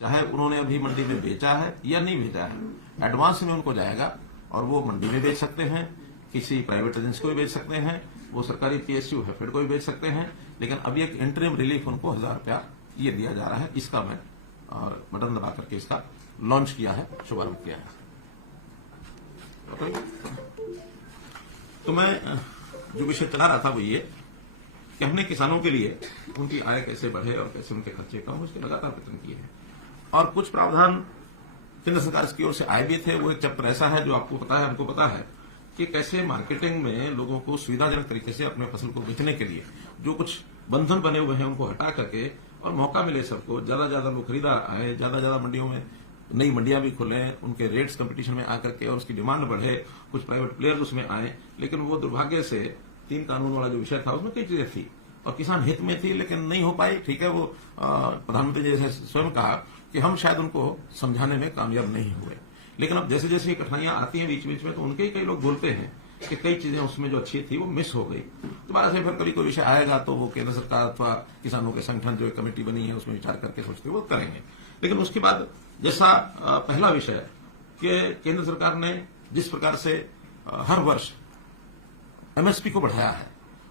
चाहे उन्होंने अभी मंडी में बेचा है या नहीं बेचा है, एडवांस में उनको जाएगा और वो मंडी में बेच सकते हैं, किसी प्राइवेट एजेंसी को भी बेच सकते हैं, वो सरकारी पीएसयू हैफेड को भी बेच सकते हैं। लेकिन अभी एक इंटरिम रिलीफ उनको 1000 रुपया ये दिया जा रहा है। इसका मैं बटन दबा करके इसका लॉन्च किया है, शुभारंभ किया है। तो मैं जो विषय चला रहा था वो ये कि हमने किसानों के लिए उनकी आय कैसे बढ़े और कैसे उनके खर्चे कम हो, उसके लगातार प्रयत्न किए हैं। और कुछ प्रावधान केंद्र सरकार की ओर से आए भी थे। वो एक चैप्टर ऐसा है जो आपको पता है, हमको पता है कि कैसे मार्केटिंग में लोगों को सुविधाजनक तरीके से अपने फसल को बेचने के लिए जो कुछ बंधन बने हुए हैं उनको हटा करके और मौका मिले सबको, ज्यादा लोग खरीदार आए, ज्यादा मंडियों में नई मंडियां भी खुले, उनके रेट्स कंपटीशन में आकर के और उसकी डिमांड बढ़े, कुछ प्राइवेट प्लेयर्स उसमें आए। लेकिन वो दुर्भाग्य से 3 कानून वाला जो विषय था उसमें कई चीजें थी और किसान हित में थी लेकिन नहीं हो पाई। ठीक है, वो प्रधानमंत्री जी जैसे स्वयं कहा कि हम शायद उनको समझाने में कामयाब नहीं हुए। लेकिन अब जैसे जैसे कठिनाइयां आती हैं बीच बीच में, तो उनके ही कई लोग बोलते हैं कि कई चीजें उसमें जो अच्छी थी वो मिस हो गई। दोबारा से फिर कभी कोई विषय आएगा तो वो केंद्र सरकार अथवा किसानों के संगठन जो एक कमेटी बनी है उसमें विचार करके सोचते वो करेंगे। लेकिन उसके बाद जैसा पहला विषय कि केंद्र सरकार ने जिस प्रकार से हर वर्ष एमएसपी को बढ़ाया है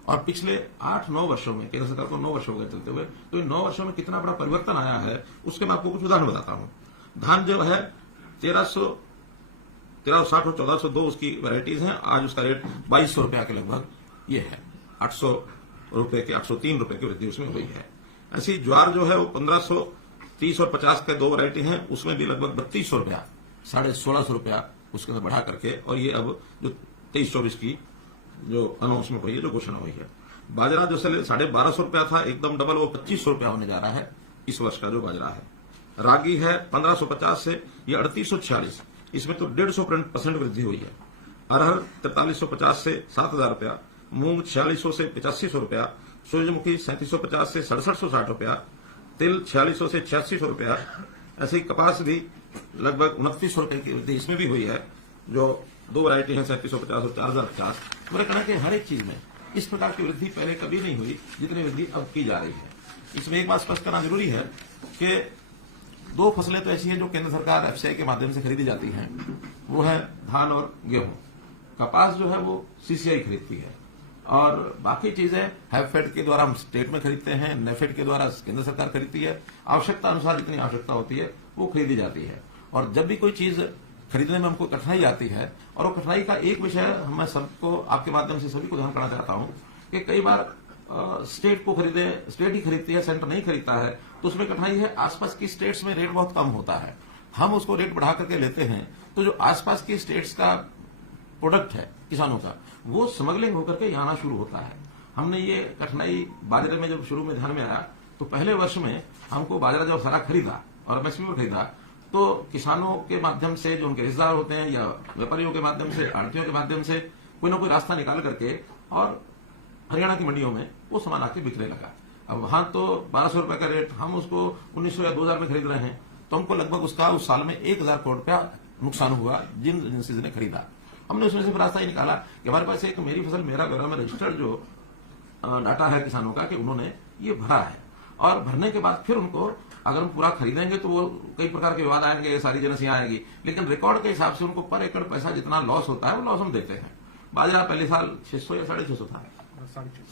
और पिछले 8-9 वर्षों में, केंद्र सरकार को 9 वर्ष हो गए चलते हुए, तो इन 9 वर्षों में कितना बड़ा परिवर्तन आया है उसके मैं आपको कुछ उदाहरण बताता हूं। धान जो है 1360 और 1402 उसकी वैरायटीज हैं। आज उसका रेट 2200 रुपया के लगभग ये है। 800 रुपए के 803 रुपए की वृद्धि उसमें हुई है। ऐसी ज्वार जो है वो 1530 और 50 के 2 वैरायटी हैं, उसमें भी लगभग 3200 रुपया, 1650 रुपया उसके अंदर बढ़ा करके, और ये अब जो 23-24 की जो अनाउंसमेंट हुई है, जो घोषणा हुई है। बाजरा जो 1250 रुपया था, एकदम डबल, वो 2500 रुपया होने जा रहा है इस वर्ष का जो बाजरा है। रागी है 1550 से ये 3846, इसमें तो 150% वृद्धि हुई है। अरहर 4350 से 7000 रुपया, मूंग 4600 से 8500 रुपया, सूरजमुखी 3750 से 6760 रुपया, तिल 4600 से 8600 रुपया। ऐसे ही कपास भी लगभग 2900 रुपए की वृद्धि इसमें भी हुई है। जो 2 वैरायटी है 3750 और 4050। मेरा कहना है कि हर एक चीज में इस प्रकार की वृद्धि पहले कभी नहीं हुई जितनी वृद्धि अब की जा रही है। इसमें एक बात स्पष्ट करना जरूरी है कि 2 फसलें तो ऐसी हैं जो केंद्र सरकार एफसीआई के माध्यम से खरीदी जाती हैं, वो है धान और गेहूं। कपास जो है वो सीसीआई खरीदती है और बाकी चीजें हैफेड के द्वारा हम स्टेट में खरीदते हैं, नेफेड के द्वारा केंद्र सरकार खरीदती है। आवश्यकता अनुसार जितनी आवश्यकता होती है वो खरीदी जाती है। और जब भी कोई चीज खरीदने में हमको कठिनाई आती है, और वो कठिनाई का एक विषय मैं सबको आपके माध्यम से सभी को ध्यान करना चाहता हूं कि कई बार स्टेट ही खरीदती है, सेंटर नहीं खरीदता है, तो उसमें कठिनाई है। आसपास की स्टेट्स में रेट बहुत कम होता है, हम उसको रेट बढ़ा करके लेते हैं, तो जो आसपास की स्टेट्स का प्रोडक्ट है किसानों का, वो स्मगलिंग होकर के आना शुरू होता है। हमने ये कठिनाई बाजरे में जब शुरू में ध्यान में आया, तो पहले वर्ष में हमको बाजरा जब सारा खरीदा और एमएसपी में खरीदा, तो किसानों के माध्यम से जो उनके रिश्तेदार होते हैं या व्यापारियों के माध्यम से, आढ़तियों के माध्यम से कोई ना कोई रास्ता निकाल करके और हरियाणा की मंडियों में वो सामान आके बिकने लगा। अब वहां तो 1200 रुपए का रेट, हम उसको 1900 या 2000 में खरीद रहे हैं, तो हमको लगभग उसका उस साल में 1000 करोड़ रुपया नुकसान हुआ जिन एजेंसीज ने खरीदा। हमने उसमें से रास्ता ही निकाला कि हमारे पास एक मेरी फसल मेरा ब्यौरा में रजिस्टर्ड जो डाटा है किसानों का कि उन्होंने ये भरा है, और भरने के बाद फिर उनको अगर हम पूरा खरीदेंगे तो वो कई प्रकार के विवाद आएंगे, सारी एजेंसियां आएगी, लेकिन रिकॉर्ड के हिसाब से उनको पर एकड़ पैसा जितना लॉस होता है वो लॉस हम देते हैं। बाजरा पहले साल 600 या 650 था,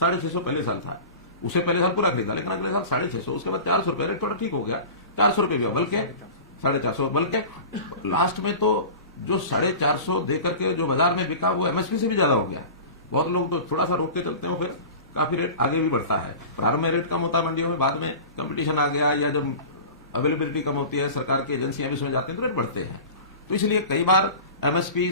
650 पहले साल था, उसे पहले साल पूरा खरीदा, लेकिन अगले साल 650, उसके बाद 400 रुपए, रेट थोड़ा ठीक हो गया, 400 रुपए भी, बल्कि 450, बल्कि लास्ट में तो जो 450 दे करके जो बाजार में बिका वो एमएसपी से भी ज्यादा हो गया। बहुत लोग तो थोड़ा सा रोक के चलते हो, फिर काफी रेट आगे भी बढ़ता है। प्रारंभ में रेट कम होता है मंडियों में, बाद में कंपटीशन आ गया या जब अवेलेबिलिटी कम होती है, सरकार की एजेंसियां भी उसमें जाती हैं तो रेट बढ़ते हैं। तो इसलिए कई बार एमएसपी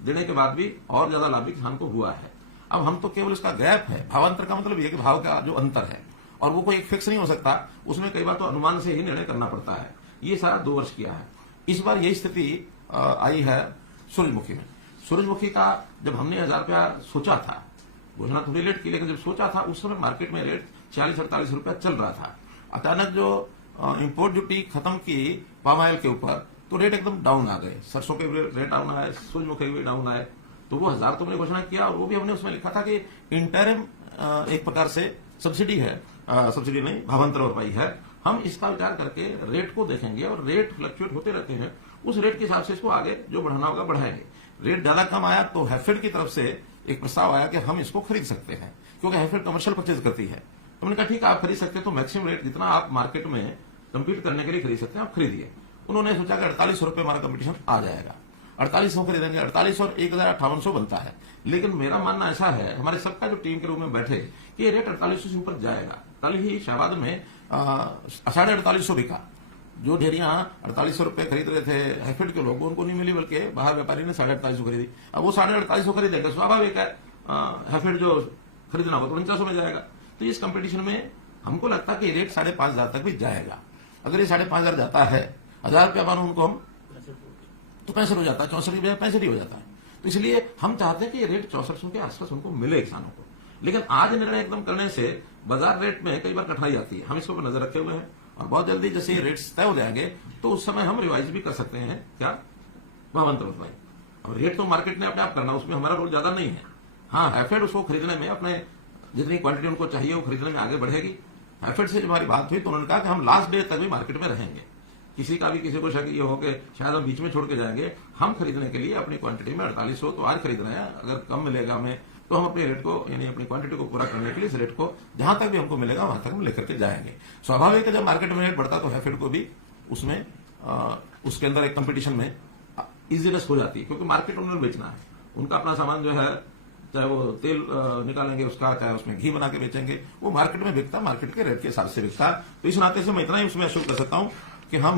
देने के बाद भी और ज्यादा लाभ भी किसान को हुआ है। अब हम तो केवल इसका गैप है, भावांतर का मतलब यह कि भाव का जो अंतर है, और वो कोई एक फिक्स नहीं हो सकता, उसमें कई बार तो अनुमान से ही निर्णय करना पड़ता है। ये सारा 2 वर्ष किया है। इस बार यही स्थिति आई है सूरजमुखी में। सूरजमुखी का जब हमने 1000 रुपया सोचा था, घोषणा थोड़ी लेट की, लेकिन जब सोचा था उस समय मार्केट में रेट 40-48 रुपया चल रहा था। अचानक जो इंपोर्ट ड्यूटी खत्म की पाम ऑयल के ऊपर, तो रेट एकदम डाउन आ गए, सरसों के रेट डाउन आए, सूरजमुखी भी डाउन आए। तो वो 1000 तो हमने घोषणा किया, और वो भी हमने उसमें लिखा था कि इंटरिम एक प्रकार से सब्सिडी है, सब्सिडी नहीं, भावांतर भरपाई है, हम इसका विचार करके रेट को देखेंगे और रेट फ्लक्चुएट होते रहते हैं, उस रेट के हिसाब से इसको आगे जो बढ़ाना होगा बढ़ाएंगे। रेट ज्यादा कम आया तो हैफेड की तरफ से एक प्रस्ताव आया कि हम इसको खरीद सकते हैं, क्योंकि हैफेड कमर्शियल परचेज करती है। तो मैंने कहा ठीक है, आप खरीद सकते हैं, तो मैक्सिमम रेट जितना आप मार्केट में कम्पीट करने के लिए खरीद सकते हैं आप खरीदिए। उन्होंने सोचा कि 4800 रुपये हमारा कंपटीशन आ जाएगा, 4800 खरीदेंगे, 4800 और 1800 बनता है। लेकिन मेरा मानना ऐसा है, हमारे सबका जो टीम के रूप में बैठे, कि ये रेट 4800 से ऊपर जाएगा। कल ही शाहबाद में 4850 बिका। जो ढेरियां 4800 रुपये खरीद रहे थे हैफेड के लोग, उनको नहीं मिली, बल्कि बाहर व्यापारी ने 4850 खरीदी। अब वो 4850 खरीदेगा, स्वाभाविक है हैफेड जो खरीदना होगा तो 4900 में जाएगा। तो इस कंपटीशन में हमको लगता है कि रेट 5500 तक भी जाएगा। अगर ये 5500 जाता है, 1000 रुपया मानो उनको हम, तो 65 हो जाता है, 64 की बजाय 65 हो जाता है। तो इसलिए हम चाहते हैं कि ये रेट 6400 के आसपास उनको मिले किसानों को। लेकिन आज निर्णय एकदम करने से बाजार रेट में कई बार कठिनाई आती है, हम इसके ऊपर नजर रखे हुए हैं और बहुत जल्दी जैसे ये रेट्स तय हो जाएंगे तो उस समय हम रिवाइज भी कर सकते हैं। क्या भावांतर भाई, और रेट तो मार्केट ने अपने आप करना, उसमें हमारा रोल ज्यादा नहीं है। हाँ, हैफेड उसको खरीदने में अपने जितनी क्वांटिटी उनको चाहिए वो खरीदने में आगे बढ़ेगी। हैफेड से जब हमारी बात हुई तो उन्होंने कहा कि हम लास्ट डे तक भी मार्केट में रहेंगे। किसी का भी किसी को शक ये हो कि शायद हम बीच में छोड़ के जाएंगे, हम खरीदने के लिए अपनी क्वांटिटी में 4800 तो आज खरीद रहे हैं। अगर कम मिलेगा हमें तो हम अपने रेट को, यानी अपनी क्वांटिटी को पूरा करने के लिए इस रेट को जहां तक भी हमको मिलेगा वहां तक हम लेकर के जाएंगे। स्वाभाविक है, जब मार्केट में रेट बढ़ता तो हैफेड को भी उसमें उसके अंदर एक कंपटीशन में इजीनेस हो जाती है, क्योंकि मार्केट उन्होंने बेचना है। उनका अपना सामान जो है, चाहे वो तेल निकालेंगे उसका, चाहे उसमें घी बना के बेचेंगे, वो मार्केट में बिकता, मार्केट के रेट के हिसाब से बिकता। तो इस नाते से मैं इतना ही उसमें अश्योर कर सकता हूं कि हम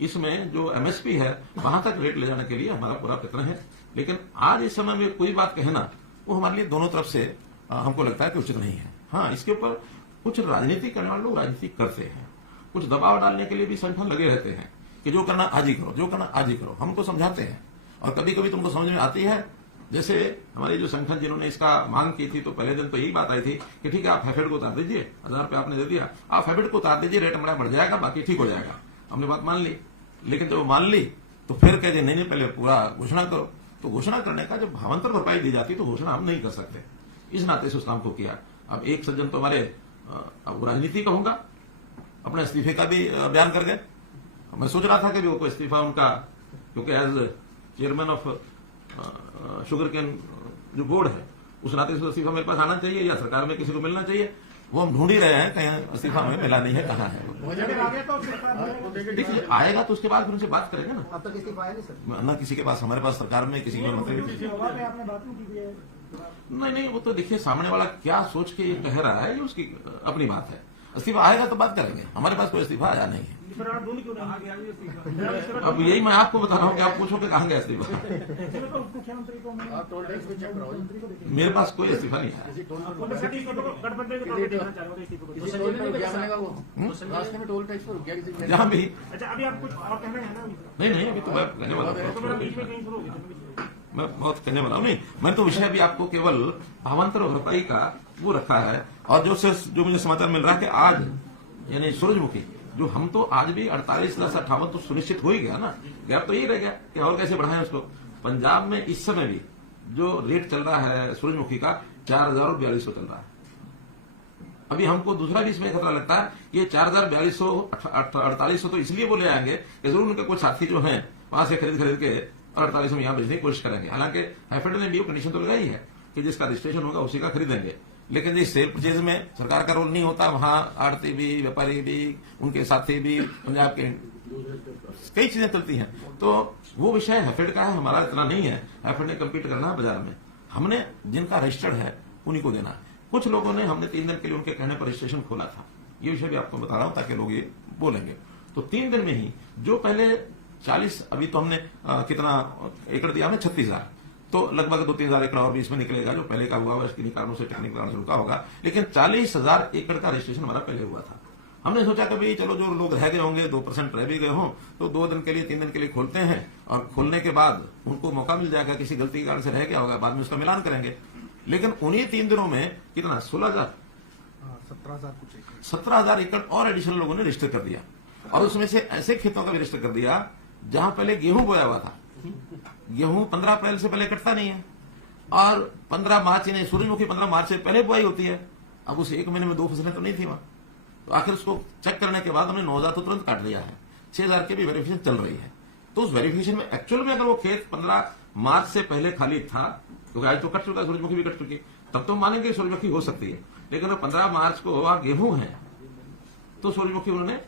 इसमें जो एमएसपी है वहां तक रेट ले जाने के लिए हमारा पूरा प्रयत्न है। लेकिन आज इस समय में कोई बात कहना वो हमारे लिए दोनों तरफ से हमको लगता है कि उचित नहीं है। हाँ, इसके ऊपर कुछ राजनीति करने वाले लोग राजनीति करते हैं, कुछ दबाव डालने के लिए भी संगठन लगे रहते हैं कि जो करना आज ही करो, जो करना आज ही करो। हमको समझाते हैं और कभी कभी तुमको समझ में आती है। जैसे हमारे जो संगठन जिन्होंने इसका मांग की थी, तो पहले दिन तो यही बात आई थी कि ठीक है, आप हैफेड को उतार दीजिए, 1000 रुपये आपने दे दिया, आप हैफेड को उतार दीजिए, रेट हमारा बढ़ जाएगा, बाकी ठीक हो जाएगा। हमने बात मान ली, लेकिन जब मान ली तो फिर कह दिए नहीं, पहले पूरा घोषणा करो। तो घोषणा करने का जब भावांतर भरपाई दी जाती तो घोषणा हम नहीं कर सकते, इस नाते से उस काम को किया। अब एक सज्जन तो हमारे, अब राजनीति कहूंगा, अपने इस्तीफे का भी बयान कर गए। मैं सोच रहा था कि वो इस्तीफा उनका, क्योंकि as chairman of sugar cane जो बोर्ड है, उस नाते से इस्तीफा मेरे पास आना चाहिए या सरकार में किसी को मिलना चाहिए। वो हम ढूंढ ही रहे हैं, कहीं इस्तीफा हमें मिला नहीं है, कहाँ है। देखिए, आएगा तो उसके बाद फिर उनसे बात करेंगे ना। अब तक इस्तीफा आया नहीं सर? ना किसी के पास, हमारे पास सरकार में किसी के मंत्री नहीं, वो तो देखिए सामने वाला क्या सोच के कह रहा है, ये उसकी अपनी बात है। इस्तीफा आएगा तो बात करेंगे, हमारे पास कोई इस्तीफा आया नहीं है। अब यही मैं आपको बता रहा हूँ कि आप पूछो कि कहाँ गया इस्तीफा। मेरे पास कोई इस्तीफा नहीं है। जहाँ भी नहीं, अभी तो मैं कहने वाला हूँ, मैं बहुत कहने वाला हूँ। नहीं, मैं तो विषय अभी आपको केवल भावांतर भरपाई का वो रखा है। और जो मुझे समाचार मिल रहा है कि आज यानी सूरजमुखी, जो हम तो आज भी 48,58 तो सुनिश्चित हो ही गया ना, गैप तो यही रह गया कि और कैसे बढ़ाएं उसको। पंजाब में इस समय भी जो रेट चल रहा है सूरजमुखी का 4042 चल रहा है। अभी हमको दूसरा भी इसमें खतरा लगता है, ये 4042 4800 तो इसलिए वो ले आएंगे कि जरूर उनके कुछ साथी जो हैं वहां से खरीद के और 4800 में यहां बेचने की कोशिश करेंगे। हालांकि हैफेड ने भी वो कंडीशन तो लगाई है कि जिसका रजिस्ट्रेशन होगा उसी का खरीदेंगे। लेकिन जिस सेल परचेज में सरकार का रोल नहीं होता, वहां आड़ती भी, व्यापारी भी, उनके साथी भी, पंजाब के कई चीजें चलती हैं। तो वो विषय हैफेड का है, हमारा इतना नहीं है। हैफेड ने कम्पीट करना है बाजार में, हमने जिनका रजिस्टर्ड है उन्हीं को देना है। कुछ लोगों ने, हमने 3 दिन के लिए उनके कहने पर रजिस्ट्रेशन खोला था, ये विषय भी आपको बता रहा हूं ताकि लोग ये बोलेंगे। तो 3 दिन में ही जो पहले 40, अभी तो हमने कितना एकड़ दिया, हमने 36,000, तो लगभग 2-3,000 एकड़ और भी इसमें निकलेगा जो पहले का हुआ है, इसके कारणों से टेक्निकल कारण से रुका होगा। लेकिन 40,000 एकड़ का रजिस्ट्रेशन हमारा पहले हुआ था। हमने सोचा कि भाई चलो जो लोग रह गए होंगे, 2% रह भी गए हों, तो 2 दिन के लिए 3 दिन के लिए खोलते हैं और खोलने के बाद उनको मौका मिल जाएगा, किसी गलती के कारण से रह गया होगा, बाद में उसका मिलान करेंगे। लेकिन उन्हीं 3 दिनों में कितना 17,000 एकड़ और एडिशनल लोगों ने रजिस्टर कर दिया। और उसमें से ऐसे खेतों का भी रजिस्टर कर दिया जहां पहले गेहूं बोया हुआ था। गेहूं 15 अप्रैल से पहले कटता नहीं है, और 15 मार्च, यानी सूरजमुखी 15 मार्च से पहले बुआई होती है। अब उस 1 महीने में 2 फसलें तो नहीं थी वहां, तो आखिर उसको चेक करने के बाद हमने 9,000 तो तुरंत काट दिया है, 6,000 की भी वेरिफिकेशन चल रही है। तो उस वेरिफिकेशन में एक्चुअल में अगर वो खेत 15 मार्च से पहले खाली था, क्योंकि आज तो कट चुका है, सूरजमुखी भी कट चुकी है, तब तो मानेंगे सूरजमुखी हो सकती है। लेकिन अगर 15 मार्च को वहां गेहूं है तो सूरजमुखी उन्होंने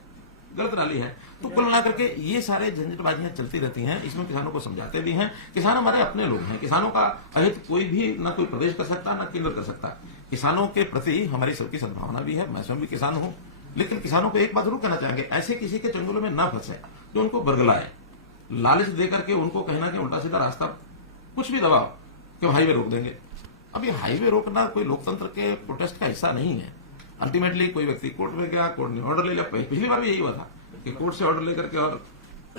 गलत डाली है। तो कुल मिलाकर के ये सारे झंझटबाजियां चलती रहती हैं। इसमें किसानों को समझाते भी हैं, किसान हमारे अपने लोग हैं, किसानों का अहित कोई भी ना कोई प्रदेश कर सकता ना केंद्र कर सकता। किसानों के प्रति हमारी सबकी सद्भावना भी है, मैं स्वयं भी किसान हूं। लेकिन किसानों को एक बात जरूर कहना चाहेंगे, ऐसे किसी के चंगुलों में ना फंसे जो उनको बरगलाए, लालच देकर के उनको कहना कि उल्टा सीधा रास्ता कुछ भी दबाओ कि हाईवे रोक देंगे। अब ये हाईवे रोकना कोई लोकतंत्र के प्रोटेस्ट का हिस्सा नहीं है। अल्टीमेटली कोई व्यक्ति कोर्ट में गया, कोर्ट ने ऑर्डर ले लिया। पिछली बार भी यही हुआ था कि कोर्ट से ऑर्डर लेकर के और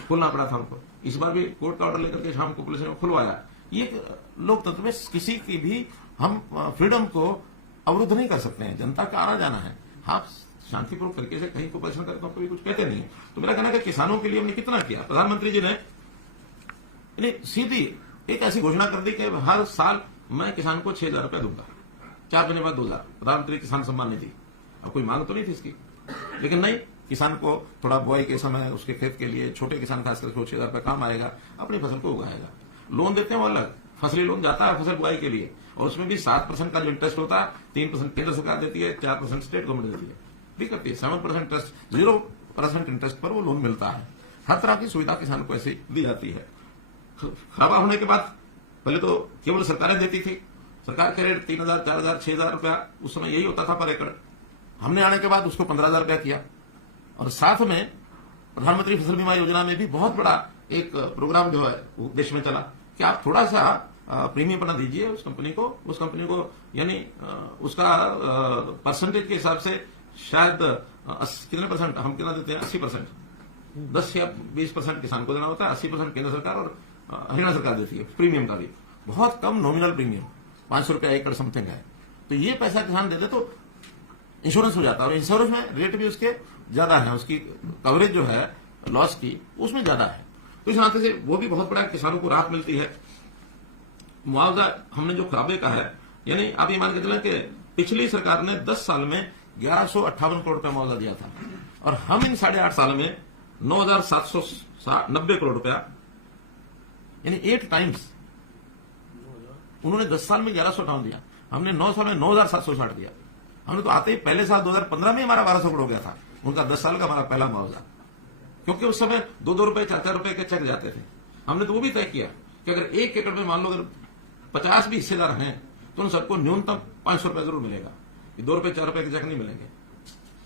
खुलना पड़ा था हमको। इस बार भी कोर्ट का ऑर्डर लेकर के शाम को पुलिस ने खुलवाया। ये लोकतंत्र में किसी की भी हम फ्रीडम को अवरुद्ध नहीं कर सकते हैं। जनता का आना जाना है, हाँ शांतिपूर्वक तरीके से कहीं को प्रदर्शन करते हो, कोई कुछ कहते नहीं है। तो मेरा कहना है कि किसानों के लिए हमने कितना किया। प्रधानमंत्री जी ने सीधी एक ऐसी घोषणा कर दी कि हर साल मैं किसान को 6,000 रुपया दूंगा, 4 महीने बाद 2,000। प्रधानमंत्री किसान सम्मान निधि, अब कोई मांग तो नहीं थी इसकी, लेकिन नहीं, किसान को थोड़ा बुआई के समय उसके खेत के लिए, छोटे किसान खासकर 6,000 रुपया काम आएगा, अपनी फसल को उगाएगा। लोन देते हैं वो अलग, फसली लोन जाता है फसल बुआई के लिए, और उसमें भी 7% का जो इंटरेस्ट होता है, 3% केंद्र सरकार देती है, 4% स्टेट गवर्नमेंट देती है, भी करती है। 7% इंटरेस्ट, 0% इंटरेस्ट पर वो लोन मिलता है। हर तरह की सुविधा किसान को ऐसी दी जाती है। खराबा होने के बाद पहले तो केवल सरकारें देती थी, सरकार के रेट 3,000, 4,000, 6,000 रुपया उस समय यही होता था पर एकड़। हमने आने के बाद उसको 15,000 रुपया किया, और साथ में प्रधानमंत्री फसल बीमा योजना में भी बहुत बड़ा एक प्रोग्राम जो है वो देश में चला कि आप थोड़ा सा प्रीमियम बना दीजिए उस कंपनी को, यानी उसका परसेंटेज के हिसाब से शायद कितने परसेंट हम कितना देते हैं, 80%, 10 या 20% किसान को देना होता है, 80% केंद्र सरकार और हरियाणा सरकार देती है। प्रीमियम का भी बहुत कम नॉमिनल प्रीमियम 500 रुपया एकड़ समथिंग है। तो ये पैसा किसान दे दे तो इंश्योरेंस हो जाता है, और इंश्योरेंस में रेट भी उसके ज्यादा है, उसकी कवरेज जो है लॉस की उसमें ज्यादा है। तो इस नाते से वो भी बहुत बड़ा किसानों को राहत मिलती है। मुआवजा हमने जो खराबे का है, यानी आप ये मान के चलें कि पिछली सरकार ने 10 साल में 1158 करोड़ रुपया मुआवजा दिया था, और हम इन 8.5 साल में 9,790 करोड़ रुपया, यानी 8 टाइम्स। उन्होंने 10 साल में 1158 दिया, हमने 9 साल में 9,760 दिया। हमने तो आते ही पहले साल 2015 में हमारा 1,200 करोड़ हो गया था, उनका 10 साल का हमारा पहला मुआवजा, क्योंकि उस समय 2-2 रुपए 4-4 रुपए के चेक जाते थे। हमने तो वो भी तय किया कि अगर 1 एकड़ में मान लो अगर 50 भी हिस्सेदार हैं तो उन सबको न्यूनतम 500 रुपए जरूर मिलेगा। 2 रुपए 4 रुपए के चेक नहीं मिलेंगे,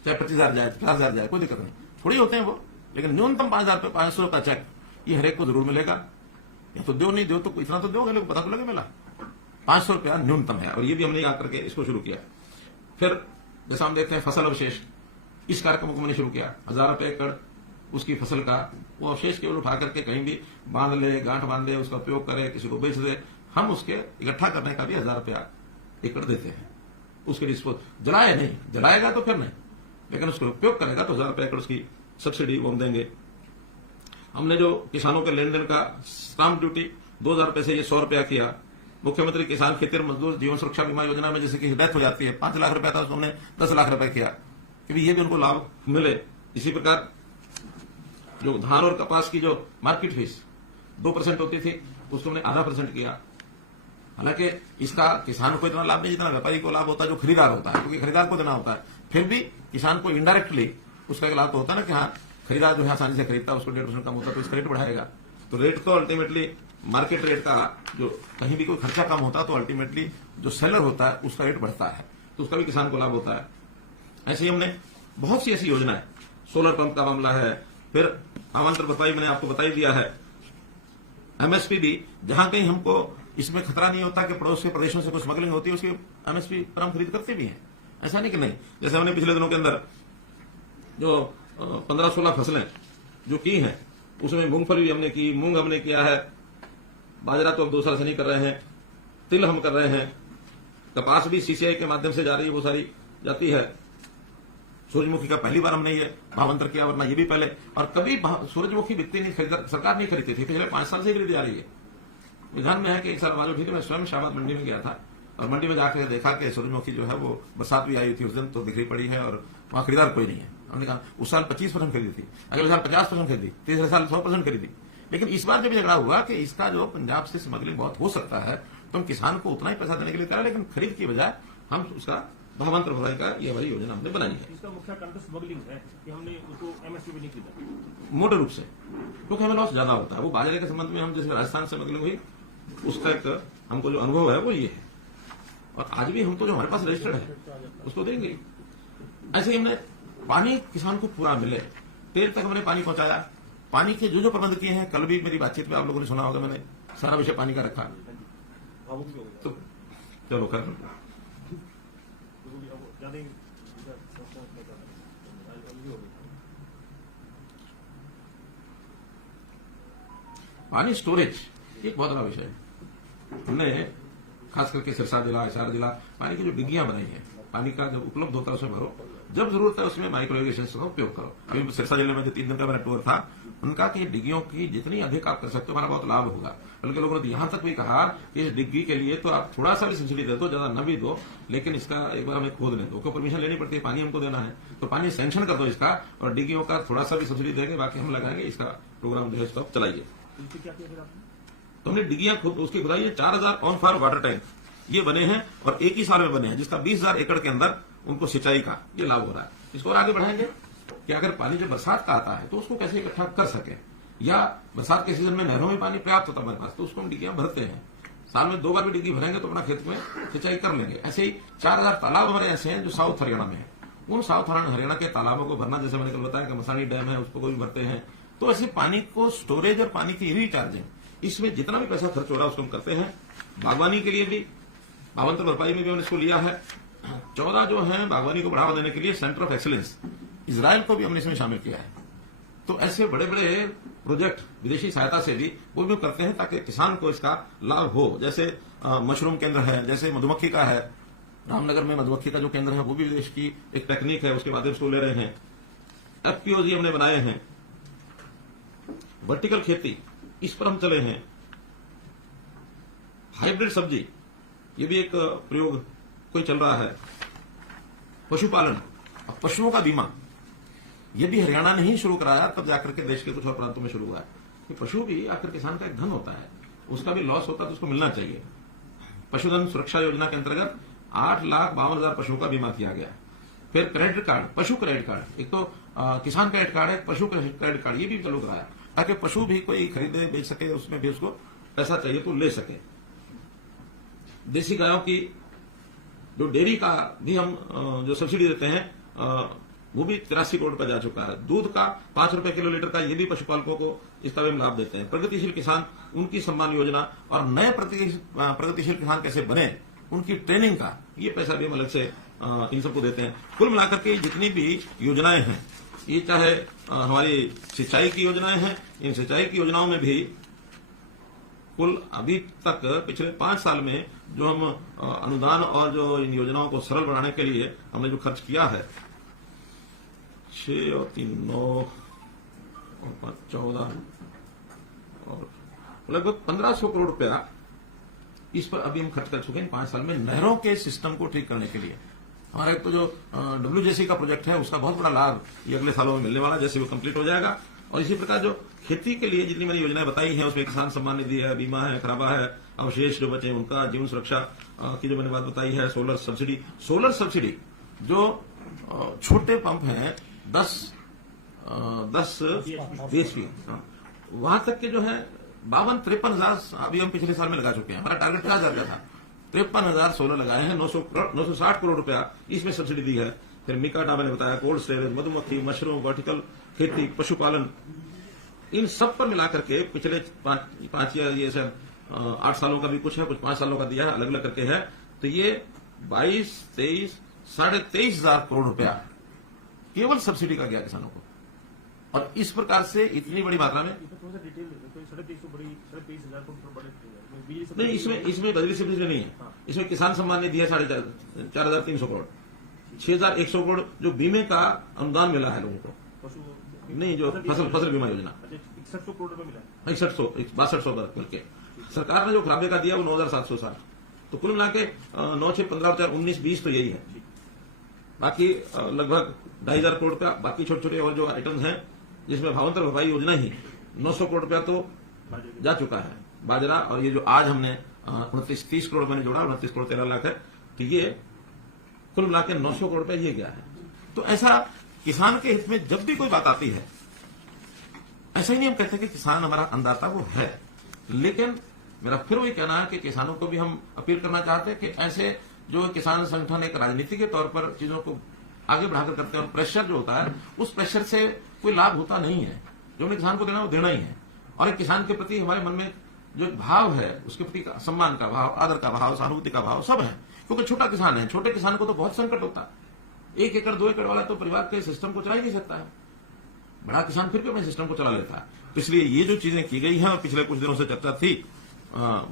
चाहे 25,000 जाए, 50,000 जाए, कोई दिक्कत नहीं, थोड़ी होते हैं वो, लेकिन न्यूनतम 500 का चेक ये हर एक को जरूर मिलेगा। या तो दो नहीं दो तो इतना तो दोगे, लोग पता तो लगे मिला। 500 रुपया न्यूनतम है, और ये भी हमने याद करके इसको शुरू किया। फिर जैसा हम देखते हैं फसल अवशेष, इस कार्यक्रम को मैंने शुरू किया। 1,000 रुपए एकड़ उसकी फसल का, वो अवशेष केवल उठा करके कहीं भी बांध ले, गांठ बांध ले, उसका उपयोग करे, किसी को बेच दे, हम उसके इकट्ठा करने का भी 1,000 रुपया एकड़ देते हैं। उसके डिस्पोज जलाए नहीं, जलाएगा तो फिर नहीं, लेकिन उसको उपयोग करेगा तो 1,000 रुपया एकड़ उसकी सब्सिडी वो हम देंगे। हमने जो किसानों के लेन देन का स्टाम्प ड्यूटी 2,000 रुपए से ये 100 रुपया किया। मुख्यमंत्री किसान खेतीहर मजदूर जीवन सुरक्षा बीमा योजना में जैसे कि डेथ हो जाती है, 5 लाख रुपया था, उसको हमने 10 लाख रुपए किया कि ये भी उनको लाभ मिले। इसी प्रकार जो धान और कपास की जो मार्केट फीस 2% होती थी, उसको हमने 0.5% किया। हालांकि इसका किसान को इतना लाभ नहीं जितना व्यापारी को लाभ होता है, जो खरीदार होता है, क्योंकि खरीदार को देना होता है। फिर भी किसान को इनडायरेक्टली उसका लाभ तो होता है ना कि हाँ खरीदार जो है आसानी से खरीदता है, उसको 1.5% कम होता है तो इसका रेट बढ़ाएगा। तो रेट तो अल्टीमेटली मार्केट रेट का, जो कहीं भी कोई खर्चा कम होता है तो अल्टीमेटली जो सेलर होता है उसका रेट बढ़ता है, तो उसका भी किसान को लाभ होता है। ऐसे ही हमने बहुत सी ऐसी योजनाएं, सोलर पंप का मामला है, फिर आमंत्रण भरपाई मैंने आपको बता ही दिया है। एमएसपी भी, जहां कहीं हमको इसमें खतरा नहीं होता कि पड़ोस के प्रदेशों से कुछ स्मगलिंग होती है, उसकी एमएसपी पर हम खरीद करते भी हैं, ऐसा नहीं कि नहीं। जैसे हमने पिछले दिनों के अंदर जो 15-16 फसलें जो की हैं, उसमें मूंगफली भी हमने की, मूंग हमने किया है, बाजरा तो अब 2 साल से नहीं कर रहे हैं, तिल हम कर रहे हैं, कपास भी सीसीआई के माध्यम से जा रही है, वो सारी जाती है। सूरजमुखी का पहली बार हमने ये भावांतर किया, वरना ये भी पहले और कभी सूरजमुखी बिकती नहीं, सरकार नहीं खरीदती थी, पिछले 5 साल से खरीदी जा रही है। विधान में है कि एक साल वालों ठीक है, मैं स्वयं शाबाद मंडी में गया था और मंडी में जाकर देखा कि सूरजमुखी जो है वो बरसात भी आई थी उस दिन तो बिखरी पड़ी है और वहां खरीदार कोई नहीं है। हमने कहा उस साल 25% खरीदी थी, अगले साल 50% खरीदी, तीसरे साल 100% खरीदी। लेकिन इस बार जब झगड़ा हुआ कि इसका जो पंजाब से स्मगलिंग बहुत हो सकता है तो हम किसान को उतना ही पैसा देने के लिए करें, लेकिन खरीद की बजाय हम उसका भावांतर बढ़ाने का ये हमारी योजना हमने बनाई है। इसका मुख्य कारण स्मगलिंग है कि हमने उसको एमएसपी भी नहीं खरीदा मोटे रूप से, क्योंकि हमें लॉस ज्यादा होता है। वो बाजरे के संबंध में हम जैसे राजस्थान से स्मगलिंग हुई उसका एक हमको जो अनुभव है वो ये है, और आज भी हमको जो हमारे पास रजिस्टर्ड है उसको देंगे। ऐसे ही हमने पानी किसान को पूरा मिले, तेल तक हमने पानी पहुंचाया। पानी के जो प्रबंध किए हैं, कल भी मेरी बातचीत में आप लोगों ने सुना होगा, मैंने सारा विषय पानी का रखा। तो चलो कर पानी स्टोरेज एक बहुत बड़ा विषय है। हमने खास करके सिरसा जिला, हिसार जिला, पानी की जो डिग्गियां बनाई है, पानी का जब उपलब्ध होता है उसमें भरो, जब जरूरत है उसमें माइक्रो इरिगेशन का उपयोग करो। अभी सिरसा जिले में जो 3 दिन का मेरा टूर था, उनका कि डिग्गियों की जितनी अधिक आप कर सकते हो हमारा बहुत लाभ होगा। बल्कि लोगों ने यहां तक भी कहा कि इस डिग्गी के लिए तो आप थोड़ा सा भी सब्सिडी दे दो, ज्यादा न भी दो, लेकिन इसका एक बार हमें खोदने दो, उसको परमिशन लेनी पड़ती है, पानी हमको देना है, तो पानी सैंक्शन कर दो इसका, और डिग्गियों का थोड़ा सा भी सब्सिडी देंगे, बाकी हम लगाएंगे। इसका प्रोग्राम जो है इसको चलाइए। तो हमने डिग्गियां खुद उसकी खुदाई है। 4000 ऑन फायर वाटर टैंक ये बने हैं और एक ही साल में बने हैं, जिसका 20,000 एकड़ के अंदर उनको सिंचाई का ये लाभ हो रहा है। इसको और आगे बढ़ाएंगे कि अगर पानी जो बरसात का आता है तो उसको कैसे इकट्ठा कर सके, या बरसात के सीजन में नहरों में पानी पर्याप्त होता है हमारे पास, तो उसको हम डिग्गियां भरते हैं। साल में 2 बार भी डिग्गी भरेंगे तो अपना खेत में सिंचाई कर लेंगे। ऐसे ही 4000 तालाब हमारे ऐसे हैं जो साउथ हरियाणा में है। उन साउथ हरियाणा के तालाबों को भरना, जैसे मैंने कल बताया कि मसानी डैम है उसको भी भरते हैं। तो ऐसे पानी को स्टोरेज और पानी की रिचार्जिंग, इसमें जितना भी पैसा खर्च हो रहा है उसको हम करते हैं। बागवानी के लिए भी, भावांतर भरपाई में भी हमने इसको लिया है। 14 जो है बागवानी को बढ़ावा देने के लिए सेंटर ऑफ एक्सीलेंस इजराइल को भी हमने इसमें शामिल किया है। तो ऐसे बड़े बड़े प्रोजेक्ट विदेशी सहायता से भी वो भी करते हैं ताकि किसान को इसका लाभ हो। जैसे मशरूम केंद्र है, जैसे मधुमक्खी का है, रामनगर में मधुमक्खी का जो केंद्र है वो भी विदेश की एक टेक्निक है, उसके माध्यम से वो ले रहे हैं। एफपीओजी हमने बनाए हैं। वर्टिकल खेती इस पर हम चले हैं। हाइब्रिड सब्जी ये भी एक प्रयोग कोई चल रहा है। पशुपालन, पशुओं का बीमा ये भी हरियाणा ने ही शुरू कराया, तब जाकर के देश के कुछ और प्रांतों में शुरू हुआ है। कि पशु भी आखिर किसान का एक धन होता है, उसका भी लॉस होता है तो उसको मिलना चाहिए। पशुधन सुरक्षा योजना के अंतर्गत 8,52,000 पशुओं का बीमा किया गया। फिर क्रेडिट कार्ड, पशु क्रेडिट कार्ड, एक तो किसान क्रेडिट कार्ड है, पशु क्रेडिट कार्ड ये भी चालू कराया ताकि पशु भी कोई खरीदे बेच सके, उसमें भी उसको पैसा चाहिए तो ले सके। देसी गायों की जो डेयरी का भी हम जो सब्सिडी देते हैं वो भी 83 करोड़ रुपए जा चुका है। दूध का 5 रुपए किलो लीटर का ये भी पशुपालकों को इसका भी हम लाभ देते हैं। प्रगतिशील किसान, उनकी सम्मान योजना और नए प्रगतिशील किसान कैसे बने उनकी ट्रेनिंग का ये पैसा भी हम अलग से इन सबको देते हैं। कुल मिलाकर के जितनी भी योजनाएं हैं, ये चाहे हमारी सिंचाई की योजनाएं हैं, इन सिंचाई की योजनाओं में भी कुल अभी तक पिछले 5 साल में जो हम अनुदान और जो इन योजनाओं को सरल बनाने के लिए हमने जो खर्च किया है, 6 और 3 9 और 5 14 और लगभग 1500 करोड़ रुपया इस पर अभी हम खर्च कर चुके हैं 5 साल में, नहरों के सिस्टम को ठीक करने के लिए। हमारा एक तो जो WJC का प्रोजेक्ट है उसका बहुत बड़ा लाभ ये अगले सालों में मिलने वाला है, जैसे वो कंप्लीट हो जाएगा। और इसी प्रकार जो खेती के लिए जितनी मैंने योजनाएं बताई हैं उसमें किसान सम्मान निधि है, बीमा है, खराबा है, अवशेष जो बचे उनका, जीवन सुरक्षा की जो मैंने बात बताई है, सोलर सब्सिडी जो छोटे पंप हैं 10 BHP वहां तक के जो है 52-53 हजार अभी हम पिछले साल में लगा चुके हैं। हमारा टारगेट 50,000 का था, 53,000 सोलर लगाए हैं। 960 करोड़ रुपया इसमें सब्सिडी दी है। फिर मिकाडा मैंने बताया, कोल्ड स्टोरेज, मधुमक्खी, मशरूम, वर्टिकल खेती, पशुपालन, इन सब पर मिलाकर के पिछले 5 या ये 8 सालों का भी कुछ है, कुछ 5 सालों का दिया है, अलग अलग करके है। तो ये 22, 23, 23,500 करोड़ रुपया केवल सब्सिडी का गया किसानों को। और इस प्रकार से इतनी बड़ी मात्रा में नहीं, इसमें बदली सब्सिडी नहीं है। इसमें किसान सम्मान निधि है 4,300 करोड़, 6,100 करोड़ जो बीमे का अनुदान मिला है लोगों को, नहीं जो फसल बीमा योजना 6100 करोड़ रुपए मिला, 6200 मिलकर सरकार ने जो खराबे का दिया वो 9,760। तो कुल मिला के 9, 6, 15, 4, 19, 20 तो यही है। बाकी लगभग 2,500 करोड़ रुपया, बाकी छोटे छोटे और जो आइटम्स हैं जिसमें भावांतर भरपाई योजना ही 900 करोड़ रुपया तो जा चुका है बाजरा, और ये जो आज हमने 29-30 करोड़ मैंने जोड़ा, 29 करोड़ 13 लाख है, तो ये कुल मिला के 900 करोड़ रुपया ये गया है। तो ऐसा किसान के हित में जब भी कोई बात आती है, ऐसा ही नहीं हम कहते कि किसान हमारा अन्नदाता, वो है, लेकिन मेरा फिर वही कहना है कि किसानों को भी हम अपील करना चाहते हैं कि ऐसे जो किसान संगठन एक राजनीति के तौर पर चीजों को आगे बढ़ाकर करते हैं, और प्रेशर जो होता है उस प्रेशर से कोई लाभ होता नहीं है। जो हमने किसान को देना वो देना ही है, और एक किसान के प्रति हमारे मन में जो एक भाव है, उसके प्रति सम्मान का भाव, आदर का भाव, सहानुभूति का भाव सब है, क्योंकि छोटा किसान है। छोटे किसान को तो बहुत संकट होता है, 1 एकड़ 2 एकड़ वाला तो परिवार के सिस्टम को चला ही नहीं सकता है, बड़ा किसान फिर भी अपने सिस्टम को चला लेता है। तो इसलिए ये जो चीजें की गई हैं, पिछले कुछ दिनों से चर्चा थी,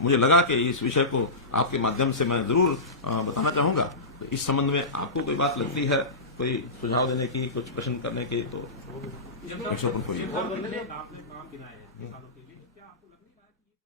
मुझे लगा कि इस विषय को आपके माध्यम से मैं जरूर बताना चाहूंगा। तो इस संबंध में आपको कोई बात लगती है, कोई सुझाव देने की, कुछ प्रश्न करने की, तो आपने काम गिनाया है किसानों के लिए,